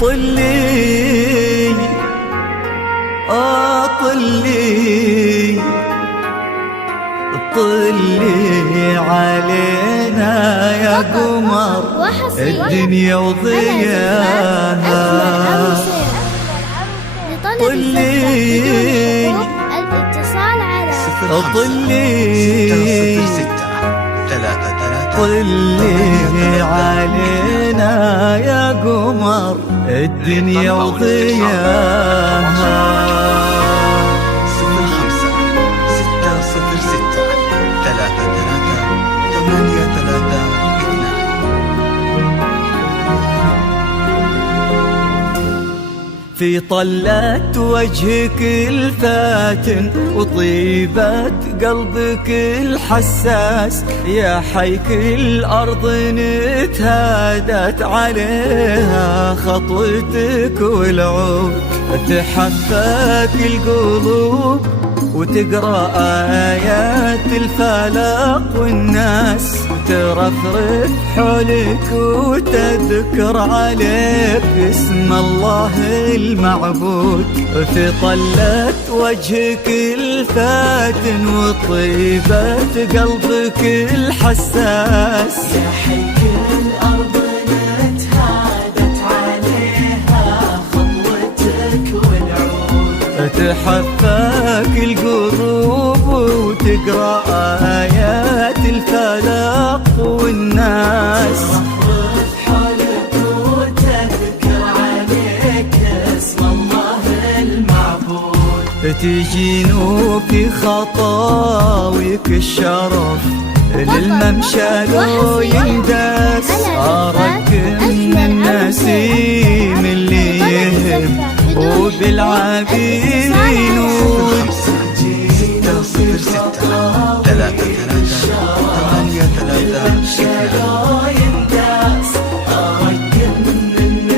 طلي طلي طلي علينا يا قمر الدنيا وضياها. طلي الاتصال على طلي طلي علينا يا قمر الدنيا وضياها. 0566338832 في طلة وجهك الفاتن وطيبة قلبك الحساس، يا حي كل أرض نتهادت عليها خطوتك والعود، تحفك القلوب وتقرأ آيات الفلق والناس، ترفرف حولك وتذكر عليك اسم الله المعبود. في طلة وجهك الفاتن وطيبة قلبك الحساس، يا حي كل أرض نتهادت عليها خطوتك والعود، تحفك القلوب وتقرأ آيات الفلق والناس، ترفرف حولك وتذكر عليك اسم الله المعبود. تجين في خطاويك الشرف للممشى لو ينداس، أراك من النسيم اللي يهب وبالعابين ينور.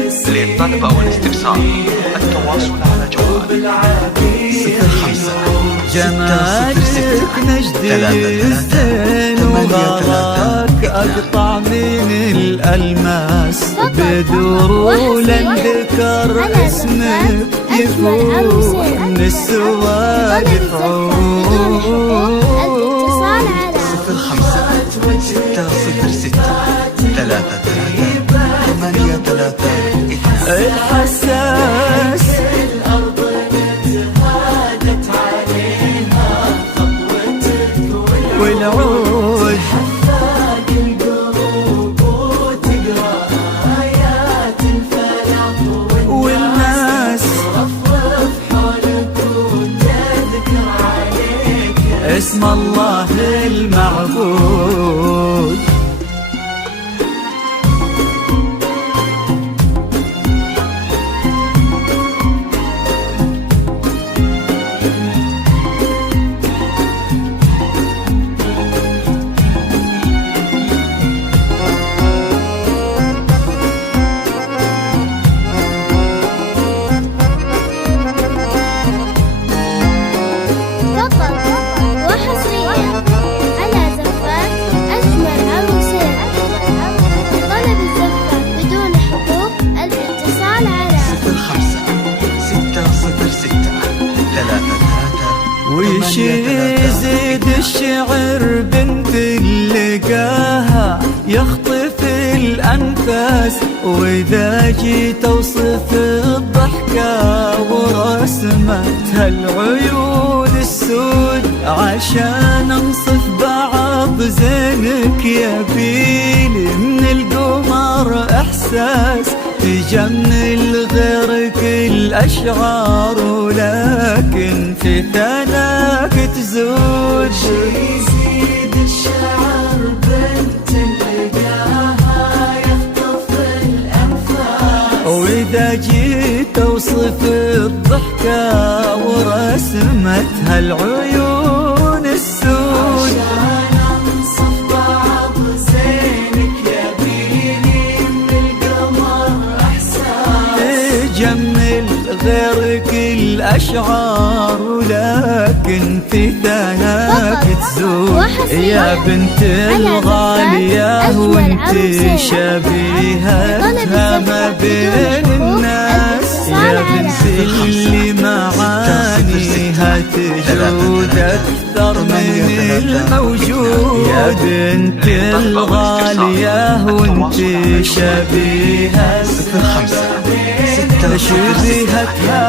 0666338832 للطلب أو الاستفسار التواصل على جوال 05 جمالك نجد الزين وغراك أقطع من الألماس، بدور ولن ذكر اسمك يفوح السوالف عود. 0566338832 الحساس الأرض نتهادت عليها خطوتك والعود، حفاق القلوب وتقرأ آيات الفلق والناس ترفرف حولك وتذكر عليك اسم الله المعبود. وش يزيد الشعر بنت اللقاها يخطف الأنفاس، وإذا جيت أوصف الضحكة ورسمتها العيون السود، عشان أنصف بعض زينك يبيلي من القمر إحساس تجمل غيرك الأشعار، ولكن في ثناك تزود. يزيد الشعر بنت لقاها يخطف الأنفاس، وإذا جيت أوصف الضحكة ورسمتها العيون السود، عشان أنصف بعض زينك يبيني من القمر إحساس تجمل غيرك الأشعار، ولكن في ثناك تزود. يا بنت الغالية وانت شبيهتها ما بين الناس، يا بنت اللي معانيها تجود أكثر من الموجود. يا بنت الغالية وانت شبيهتها شبيهتها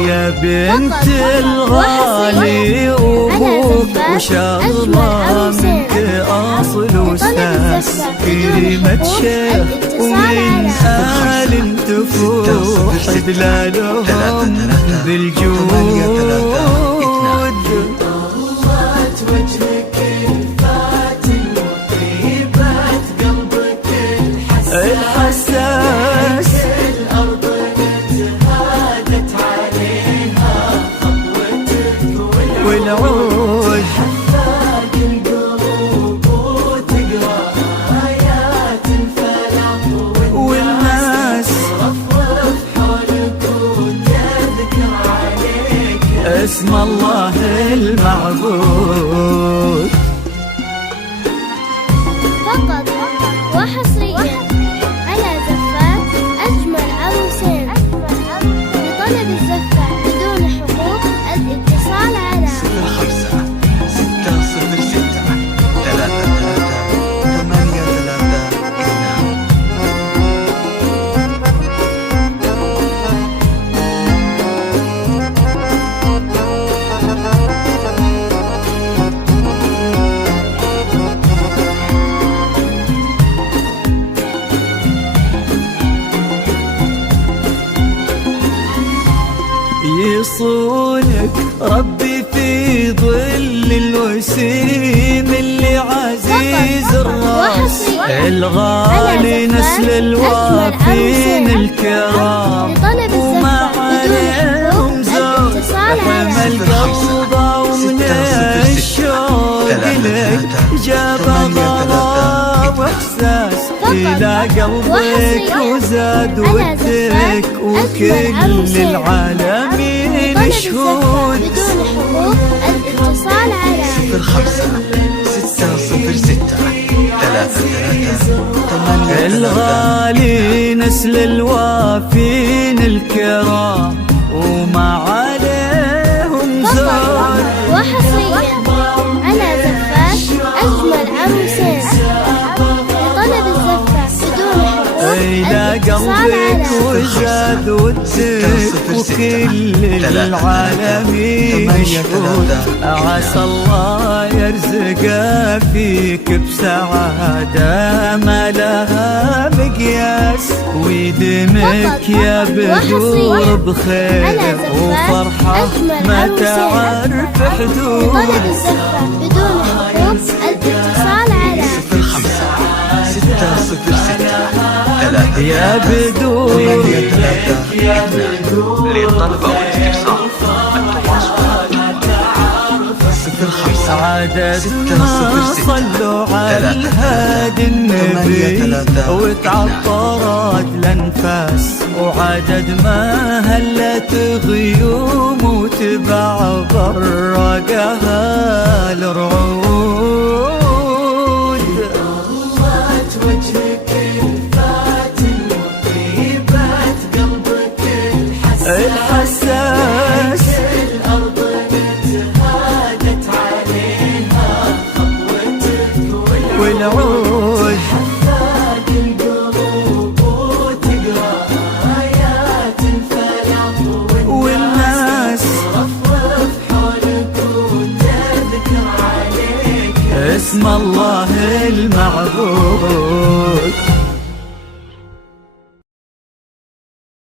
يا بنت الغالي وابوك وشاء الله منك اصل واستاس، كلمة شيخ ومن آل تفوح دلالهم بالجود. ضوت وجهك الفاتن وطيبات قلبك الحساس، الأرض نتهادت عليها خطوتك والعود حفاق القلوب وتقرأ آيات الفلق والناس رفرف حولك وتذكر عليك اسم الله المعبود. فقط وحصريا على زفات أجمل عروسين. لطلب الزفة بدون حقوق الاتصال على 05 606 33 83 يصونك ربي في ظل الوسيم اللي عزيز الراس، الغالي نسل الوافين الكرام وما عليهم زود، حمى القلب ومن الشوق لك جاب غرام واحساس الى قلبك وزاد ودك وكل العالمين شهود. بدون حقوق الاتصال على 05 606 33 الغالي نسل الوافين الكرام وما عليهم زود. وحصريا على زفات أجمل عروسين. لطلب الزفة بدون حقوق إلى الاتصال قلبك على وزاد ودك وكل العالمين شهود. عسى الله يرزق فيك بسعادة ما لها مقياس، ويدمك يا بدور بخير وفرحة ما تعرف حدود. لطلب الزفة بدون حقوق الاتصال على 05 606 33 يا بدور للطلب أو الاستفسار التواصل عددنا صلوا على الهادي النبي وتعطرت الانفاس، وعدد ما هلت غيوم وتبع برقها الرعود. ضوت وجهك الفاتن وطيبات تأسس الأرض نتهادت عليها خطوتك والعود حفاق القلوب وتقرأ آيات الفلاح والناس رفرف حولك وتذكر عليك اسم الله المعبود.